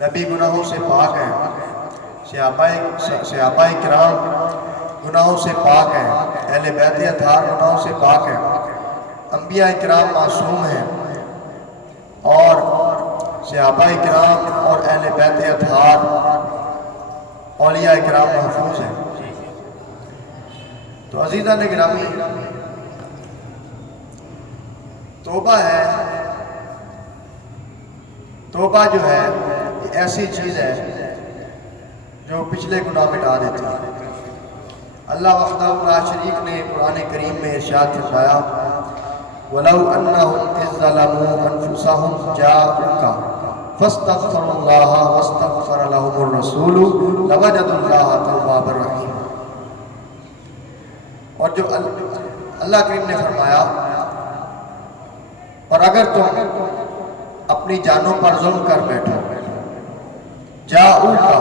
نبی گناہوں سے پاک ہیں، صحابہ کرام گناہوں سے پاک ہیں، اہل بیت اطہار گناہوں سے پاک ہیں، انبیاء کرام معصوم ہیں، اور صحابہ کرام اور اہل بیت اطہار اولیاء کرام محفوظ ہیں۔ تو عزیزان گرامی، توبہ ہے، توبہ جو ہے یہ ایسی چیز ہے جو پچھلے گناہ مٹا دیتی ہے۔ اللہ وحدہ لا شریک نے قرآن کریم میں ارشاد فرمایا وَلَوْ أَنَّهُمْ إِذ ظَّلَمُوا أَنفُسَهُمْ جَاءُوكَ فَاسْتَغْفَرُوا اللَّهَ وَاسْتَغْفَرَ لَهُمُ الرَّسُولُ لَوَجَدُوا اللَّهَ تَوَّابًا رَحِيمًا۔ اور جو اللہ کریم نے فرمایا اور اگر تم اپنی جانوں پر ظلم کر بیٹھو، جاؤکا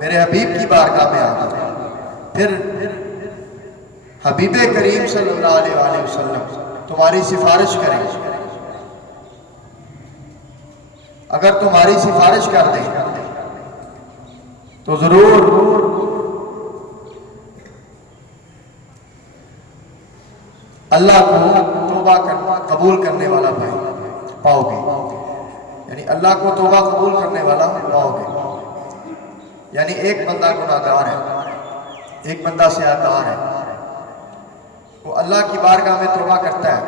میرے حبیب کی بارگاہ میں آ گئے، پھر حبیب کریم صلی اللہ علیہ وآلہ وسلم تمہاری سفارش کریں، اگر تمہاری سفارش کر دیں تو ضرور اللہ کو توبہ قبول کرنے والا پاؤ گے، یعنی اللہ کو توبہ قبول کرنے والا پاؤ گے۔ یعنی ایک بندہ گناہگار ہے، ایک بندہ سیاہکار ہے، وہ اللہ کی بارگاہ میں توبہ کرتا ہے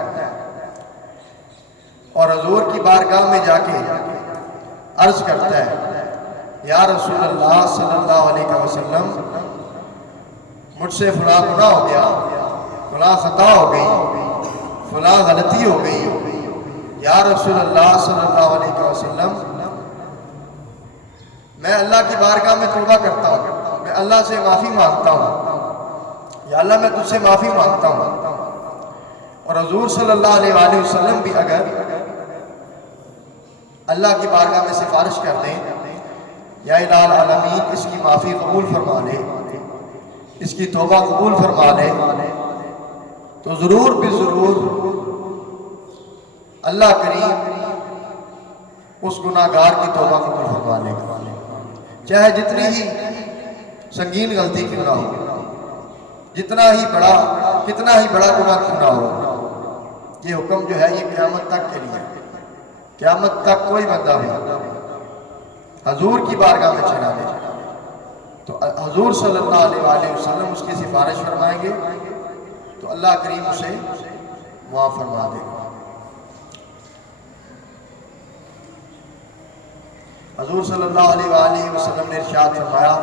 اور حضور کی بارگاہ میں جا کے عرض کرتا ہے یا رسول اللہ صلی اللہ علیہ وسلم، مجھ سے فلاں گناہ ہو گیا، فلاں خطا ہو گئی، فلاں غلطی ہو گئی، یا رسول اللہ صلی اللہ علیہ وسلم میں اللہ کی بارگاہ میں توبہ کرتا ہوں، میں اللہ سے معافی مانگتا ہوں، یا اللہ میں تجھ سے معافی مانگتا ہوں۔ اور حضور صلی اللہ علیہ وآلہ وسلم بھی اگر اللہ کی بارگاہ میں سفارش کر دیں یا الہ العالمین اس کی معافی قبول فرما لے، اس کی توبہ قبول فرما لے، تو ضرور بھی ضرور اللہ کریم اس گناہگار کی توبہ قبول فرما لے گا، چاہے جتنی ہی سنگین غلطی کیوں نہ ہو، کتنا ہی بڑا گناہ کیوں نہ ہو۔ یہ حکم جو ہے یہ قیامت تک کے لیے، قیامت تک کوئی بندہ بھی حضور کی بارگاہ میں چلا دے تو حضور صلی اللہ علیہ وآلہ وسلم اس کی سفارش فرمائیں گے تو اللہ کریم اسے معاف فرما دے گا۔ حضور صلی اللہ علیہ وآلہ وسلم نے ارشاد فرمایا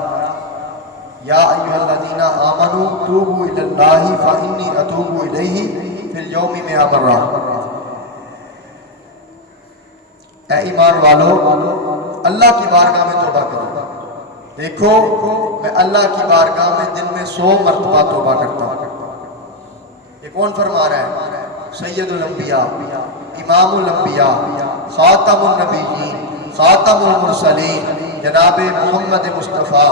یا ایھا الذین آمنوا توبوا الی اللہ فانی اتوب الیہ فی اليوم 100 مرہ۔ اے ایمان والو، اللہ کی بارگاہ میں توبہ کرو، دیکھو میں اللہ کی بارگاہ میں دن میں 100 مرتبہ توبہ کرتا ہوں۔ یہ کون فرما رہا ہے؟ سید الانبیاء، امام الانبیاء، خاتم النبیین، خاتم المرسلین، جناب محمد مصطفیٰ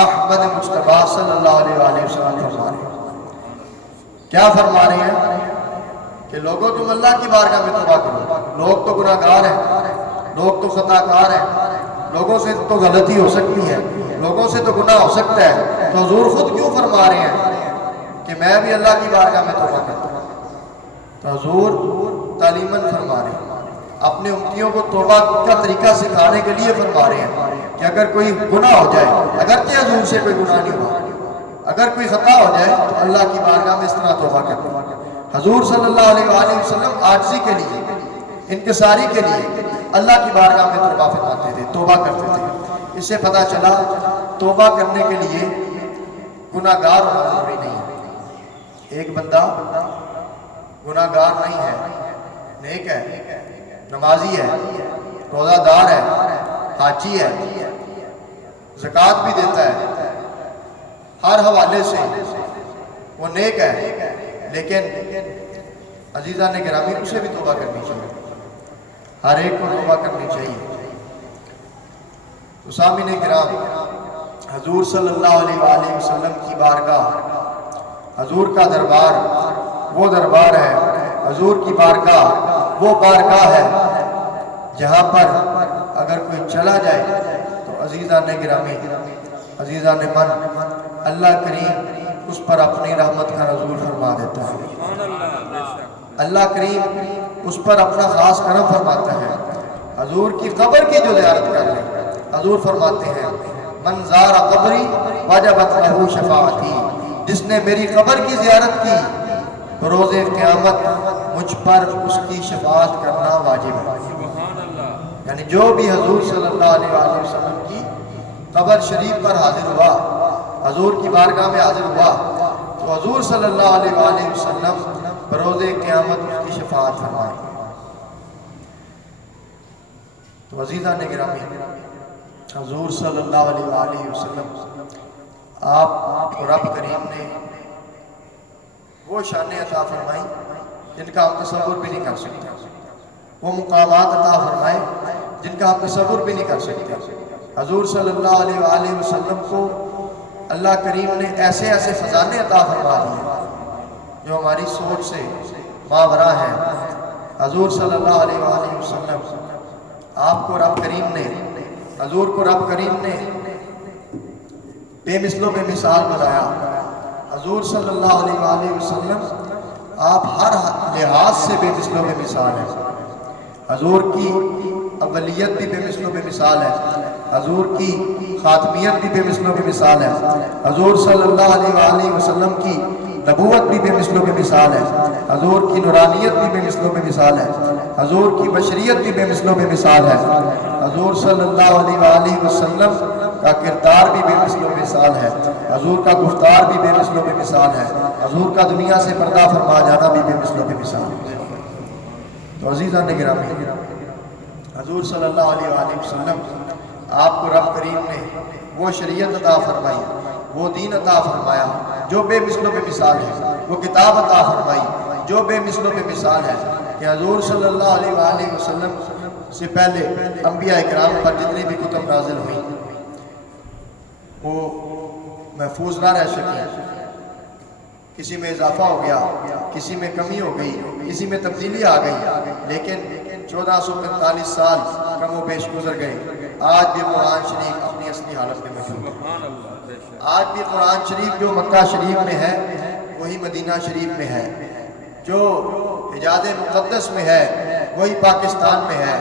احمد مصطفیٰ صلی اللہ علیہ وآلہ وسلم فرما رہے ہیں۔ کیا فرما رہے ہیں؟ کہ لوگوں تم اللہ کی بارگاہ میں توبہ کرو، لوگ تو گناہگار ہیں، لوگ تو خطا کار ہیں، لوگوں سے تو غلطی ہو سکتی ہے، لوگوں سے تو گناہ ہو سکتا ہے، تو حضور خود کیوں فرما رہے ہیں کہ میں بھی اللہ کی بارگاہ میں توبہ کرتا ہوں؟ تو حضور تعلیماً فرما رہے ہیں، اپنے امتیوں کو توبہ کا طریقہ سکھانے کے لیے فرما رہے ہیں کہ اگر کوئی گناہ ہو جائے، اگرچہ حضور سے کوئی گناہ نہیں ہوا، اگر کوئی خطا ہو جائے تو اللہ کی بارگاہ میں اس طرح توبہ کرتے ہیں۔ حضور صلی اللہ علیہ وآلہ وسلم عاجزی کے لیے، انکساری کے لیے اللہ کی بارگاہ میں توبہ فرماتے تھے، توبہ کرتے تھے۔ اس سے پتہ چلا توبہ کرنے کے لیے گناہگار ہونا ضروری نہیں ہے۔ ایک بندہ گناہگار نہیں ہے، نیک ہے، نمازی ہے، روزہ دار ہے، حاجی ہے، زکوٰۃ بھی دیتا ہے، ہر حوالے سے وہ نیک ہے، لیکن عزیزان گرامی اسے بھی توبہ کرنی چاہیے، ہر ایک کو توبہ کرنی چاہیے۔ تو سامعین کرام، حضور صلی اللہ علیہ وآلہ وسلم کی بارگاہ، حضور کا دربار وہ دربار ہے، حضور کی بارگاہ وہ بارگاہ ہے جہاں پر اللہ تعالیٰ کی بارگاہ میں توبہ کرنے کی توفیق عطا فرماتا ہے۔ حضور صلی اللہ علیہ وآلہ وسلم نے ارشاد فرمایا یا ایھا الذین آمنوا توبوا الی اللہ فانی اتوب الیہ فی اليوم 100 مرہ۔ اے ایمان والو، اللہ کی بارگاہ میں جہاں پر اگر کوئی چلا جائے تو عزیزان گرامی، عزیزان من، اللہ کریم اس پر اپنی رحمت کا نزول فرما دیتا ہے۔ اللہ کریم اس پر اپنا خاص کرم فرماتا ہے۔ حضور کی قبر کی جو زیارت کر لے، حضور فرماتے ہیں من زار قبری وجبت لہ شفاعتی، جس نے میری قبر کی زیارت کی بروز قیامت مجھ پر اس کی شفاعت کرنا واجب ہے۔ یعنی جو بھی حضور صلی اللہ علیہ وآلہ وسلم کی قبر شریف پر حاضر ہوا، حضور کی بارگاہ میں حاضر ہوا، تو حضور صلی اللہ علیہ وآلہ وسلم بروز قیامت اس کی شفاعت فرمائیں۔ تو عزیزان گرامی، حضور صلی اللہ علیہ وآلہ وسلم آپ کو رب کریم نے وہ شانیں عطا فرمائیں جن کا ہم تصور بھی نہیں کر سکتے، وہ مقامات عطا فرمائے جن کا ہم تصور بھی نہیں کر سکتے۔ حضور صلی اللہ علیہ وآلہ وسلم کو اللہ کریم نے ایسے ایسے خزانے عطا فرما دیے جو ہماری سوچ سے ماوراء ہے۔ حضور صلی اللہ علیہ وآلہ وسلم آپ کو رب کریم نے، حضور کو رب کریم نے بے مثل و بے مثال بنایا۔ حضور صلی اللہ علیہ وآلہ وسلم آپ ہر لحاظ سے بے مثل و بے مثال ہیں۔ حضور کی اولیت بھی بے مثل و بے مثال ہے، حضور کی خاتمیت بھی بے مثل و بے مثال ہے، حضور صلی اللہ علیہ وآلہ وسلم کی نبوت بھی بے مثل و بے مثال ہے، حضور کی نورانیت بھی بے مثل و بے مثال ہے، حضور کی بشریت بھی بے مثل و بے مثال ہے، حضور صلی اللہ علیہ وآلہ وسلم کا کردار بھی بے مثل و بے مثال ہے، حضور کا گفتار بھی بے مثل و بے مثال ہے، حضور کا دنیا سے پردہ فرما جانا بھی بے مثل و بے مثال ہے۔ تو عزیزان گرامی، حضور صلی اللہ علیہ وآلہ وسلم آپ کو رب کریم نے وہ شریعت عطا فرمائی، وہ دین عطا فرمایا جو بے مثل و بے مثال ہے، وہ کتاب عطا فرمائی جو بے مثل و بے مثال ہے کہ حضور صلی اللہ علیہ وآلہ وسلم سے پہلے انبیاء اکرام پر جتنی بھی کتب نازل ہوئی وہ محفوظ نہ رہ سکی، کسی میں اضافہ ہو گیا، کسی میں کمی ہو گئی، کسی میں تبدیلی آ گئی، لیکن 1445 سال کم و بیش گزر گئے، آج بھی قرآن شریف اپنی اصلی حالت میں موجود ہے۔ آج بھی قرآن شریف جو مکہ شریف میں ہے وہی مدینہ شریف میں ہے، جو حجاز مقدس میں ہے وہی پاکستان میں ہے،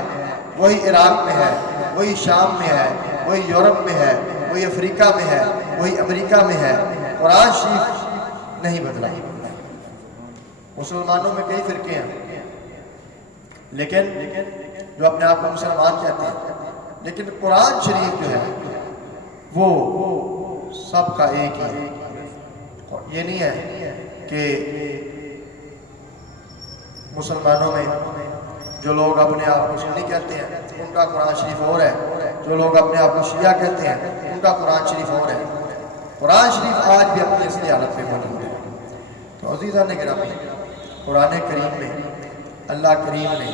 وہی عراق میں ہے، وہی شام میں ہے، وہی یورپ میں ہے، وہی افریقہ میں ہے، وہی امریکہ میں ہے۔ قرآن شریف نہیں بدلا۔ مسلمانوں میں کئی فرقے ہیں لیکن جو اپنے آپ کو مسلمان کہتے ہیں، لیکن قرآن شریف جو ہے وہ سب کا ایک ہی ہے۔ یہ نہیں ہے کہ مسلمانوں میں جو لوگ اپنے آپ کو سنی کہتے ہیں ان کا قرآن شریف اور ہے، جو لوگ اپنے آپ کو شیعہ کہتے ہیں ان کا قرآن شریف اور ہے۔ قرآن شریف آج بھی اپنی اصلی حالت میں موجود ہے۔ تو عزیزان گرامی، قرآن کریم میں اللہ کریم نے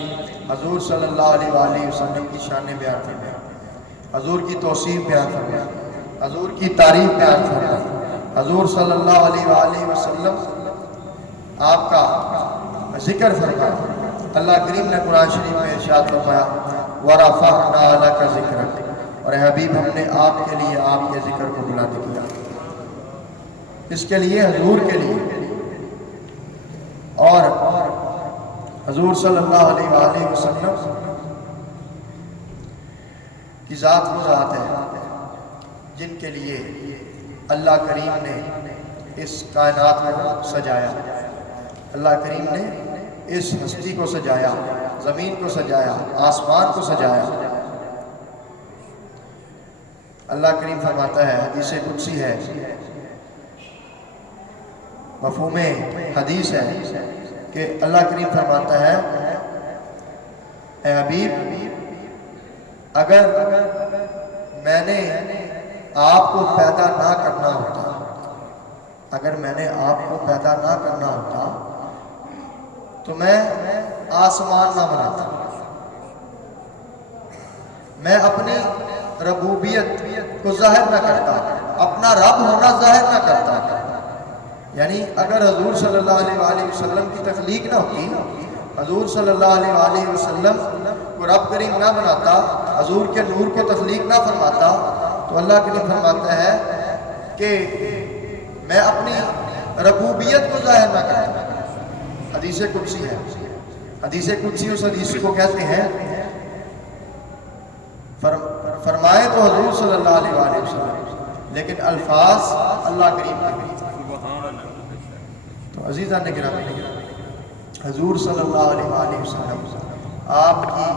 حضور صلی اللہ علیہ وآلہ وسلم کی شان بیان فرمائی، حضور کی توصیف بیان فرمائی، حضور کی تعریف بیان فرمائی، حضور صلی اللہ علیہ وآلہ وسلم آپ کا ذکر فرمایا۔ اللہ کریم نے قرآن شریف میں ارشاد فرمایا وَرَفَعْنَا لَكَ ذِكْرَكَ، اور اے حبیب ہم نے آپ کے لیے آپ کے ذکر کو بلند کیا، اس کے لیے حضور کے لیے۔ اور حضور صلی اللہ علیہ وآلہ وسلم کی ذات وہ ذات ہے جن کے لیے اللہ کریم نے اس کائنات کو سجایا، اللہ کریم نے اس ہستی کو سجایا، زمین کو سجایا، آسمان کو سجایا۔ اللہ کریم فرماتا ہے، حدیث قدسی ہے، مفہوم حدیث ہے کہ اللہ کریم فرماتا ہے اے حبیب اگر میں نے آپ کو پیدا نہ کرنا ہوتا، اگر میں نے آپ کو پیدا نہ کرنا ہوتا تو میں آسمان نہ بناتا، میں اپنی ربوبیت کو ظاہر نہ کرتا، اپنا رب ہونا ظاہر نہ کرتا۔ یعنی اگر حضور صلی اللہ علیہ وآلہ وسلم کی تخلیق نہ ہوتی، حضور صلی اللہ علیہ وآلہ وسلم کو رب کریم نہ بناتا، حضور کے نور کو تخلیق نہ فرماتا، تو اللہ کریم فرماتا ہے کہ میں اپنی ربوبیت کو ظاہر نہ کرتا۔ حدیث قدسی ہے، حدیث قدسی اس حدیث کو کہتے ہیں، فرمائے تو حضور صلی اللہ علیہ وآلہ وسلم لیکن الفاظ اللہ کریم کے۔ تو عزیزان گرامی، حضور صلی اللہ علیہ وآلہ وسلم آپ کی